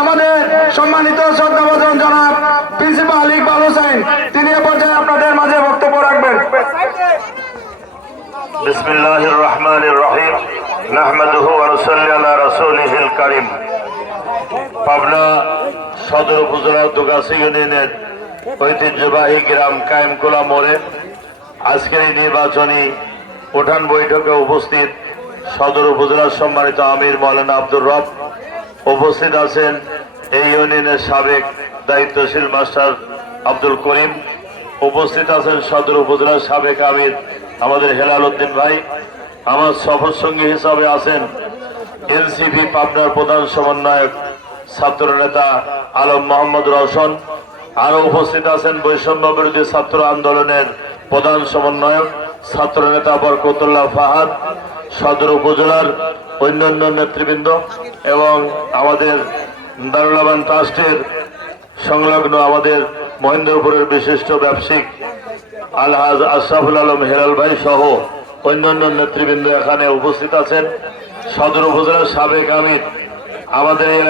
আমাদের সম্মানিত শ্রদ্ধাভাজন জনাব প্রিন্সিপাল ইকবাল হোসেন, তিনি এ পর্যায়ে আপনাদের মাঝে বক্তব্য রাখবেন। বিসমিল্লাহির রহমানির রহিম, নাহমাদুহু ওয়া নুসাল্লি আলা রাসূলিহিল কারীম। পাবনা সদর উপজেলার দুগাছি ইউনিয়নের ঐতিহ্যবাহী গ্রাম কায়েমকোলা মোড়ে আজকের এই নির্বাচনী উঠান বৈঠকে উপস্থিত সদর উপজেলার সম্মানিত আমির মাওলানা আব্দুর রব, উপস্থিত আছেন এই ইউনিয়নের সাবেক দায়িত্বশীল মাস্টার আব্দুল করিম, উপস্থিত আছেন সদর উপজেলার সাবেক আমির আমাদের হেলাল উদ্দিন ভাই, আমার সফর সঙ্গী হিসাবে আছেন এনসিপি পাবনার প্রধান সমন্বয়ক ছাত্র নেতা আলম মোহাম্মদ রওশন, আরো উপস্থিত আছেন বৈষম্য বিরোধী ছাত্র আন্দোলনের প্রধান সমন্বয়ক ছাত্র নেতা বরকতুল্লাহ ফাহাদ, সদর উপজেলার অন্যান্য নেতৃবৃন্দ এবং আমাদের দারুল আমান ট্রাস্টের সংলগ্ন আমাদের মহেন্দ্রপুরের বিশিষ্ট ব্যবসায়িক আলহাজ আশরাফুল আলম হেলাল ভাই সহ অন্যান্য নেতৃবৃন্দ এখানে উপস্থিত আছেন। সদর উপজেলার সাবেক আমির আমাদের